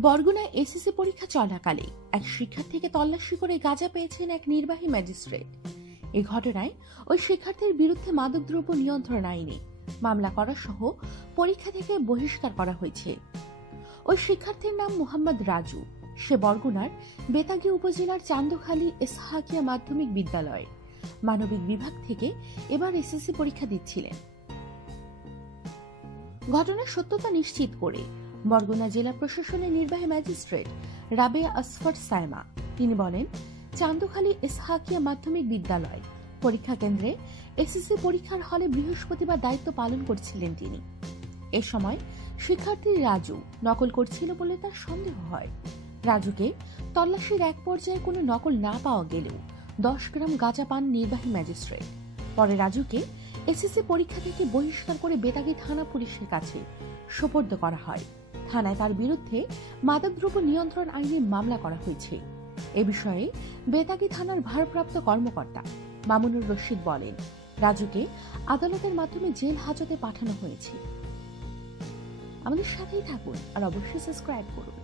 বরগুনায় SSC পরীক্ষা চলাকালে এক শিক্ষার্থীকে তল্লাশি করে গাঁজা পেয়েছেন এক নির্বাহী ম্যাজিস্ট্রেট। এই ঘটনায় ওই শিক্ষার্থীর বিরুদ্ধে মাদকদ্রব্য নিয়ন্ত্রণ আইনে মামলা করা সহ পরীক্ষা থেকে বহিষ্কার করা হয়েছে। ওই শিক্ষার্থীর নাম মোহাম্মদ রাজু। সে বরগুনার বেতাগী উপজেলার চান্দখালী এসহাকিয়া মাধ্যমিক বিদ্যালয়। মানবিক বিভাগ থেকে এবার এসএসসি পরীক্ষা দিচ্ছিলেন। ঘটনার সত্যতা নিশ্চিত করে বরগুনা জেলা প্রশাসনের নির্বাহী ম্যাজিস্ট্রেট রাবেয়া আসফর সায়মা তিনি বলেন, চান্দখালী এসহাকিয়া মাধ্যমিক বিদ্যালয় পরীক্ষা কেন্দ্রে এসএসসি পরীক্ষার হলে বৃহস্পতিবার দায়িত্ব পালন করছিলেন তিনি। এ সময় শিক্ষার্থী রাজু নকল করছিল বলে তার সন্দেহ হয়। রাজুকে তল্লাশির এক পর্যায়ে কোনো নকল না পাওয়া গেলেও দশ গ্রাম গাঁজা পান নির্বাহী ম্যাজিস্ট্রেট। পরে রাজুকে এসএসসি পরীক্ষা থেকে বহিষ্কার করে বেতাগী থানা পুলিশের কাছে সোপর্দ করা হয়। থানায় তার বিরুদ্ধে মাদকদ্রব্য নিয়ন্ত্রণ আইনে মামলা করা হয়েছে। এ বিষয়ে বেতাগি থানার ভারপ্রাপ্ত কর্মকর্তা মামুনুর রশিদ বলেন, রাজুকে আদালতের মাধ্যমে জেল হাজতে পাঠানো হয়েছে। আমাদের সাথেই থাকুন আর অবশ্যই সাবস্ক্রাইব করুন।